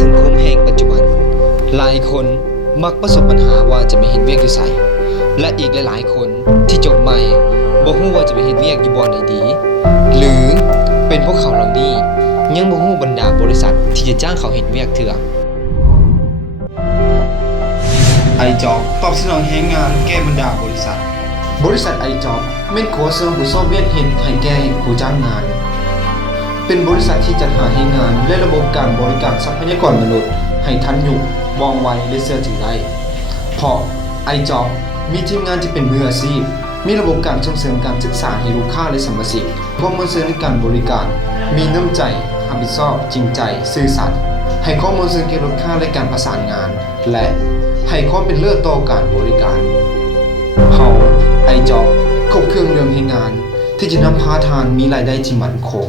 สังคมแห่งปัจจุบันหลายคนมักประสบปัญหาว่าจะไม่เห็นเวียกอยู่ไสและอีกหลายๆคนที่จบใหม่บ่ฮู้ว่าจะไปเฮ็ดเวียกอยู่บ่อนไหนดีหรือเป็นพวกเขาเหล่านี้ยังบ่ฮู้บรรดาบริษัทที่จะจ้างเขาเฮ็ดเวียกเถื่อไอจอบตอบสนองแรงงานแก้บรรดาบริษัทไอจอบแม่นขอเสริมผู้สอบเวียกเฮ็ดให้แก่ผู้จ้างงานเป็นบริษัทที่จัดหาแรงงานและระบบการบริการทรัพยากรมนุษย์ให้ทันยุคว่องไวและเชื่อถือได้เพราะไอจอบมีทีมงานที่เป็นมืออาชีพมีระบบการส่งเสริมการศึกษาให้ลูกค้าและสมาชิกความมุ่งมั่นในการบริการมีน้ำใจรับผิดชอบจริงใจซื่อสัตย์ให้ข้อมูลซึ่งแก่ลูกค้าและการประสานงานและให้ความเป็นเลิศต่อการบริการเฮาไอจอบครบเครื่องเรื่องให้งานที่จะนำพาทานมีรายได้ที่มั่นคง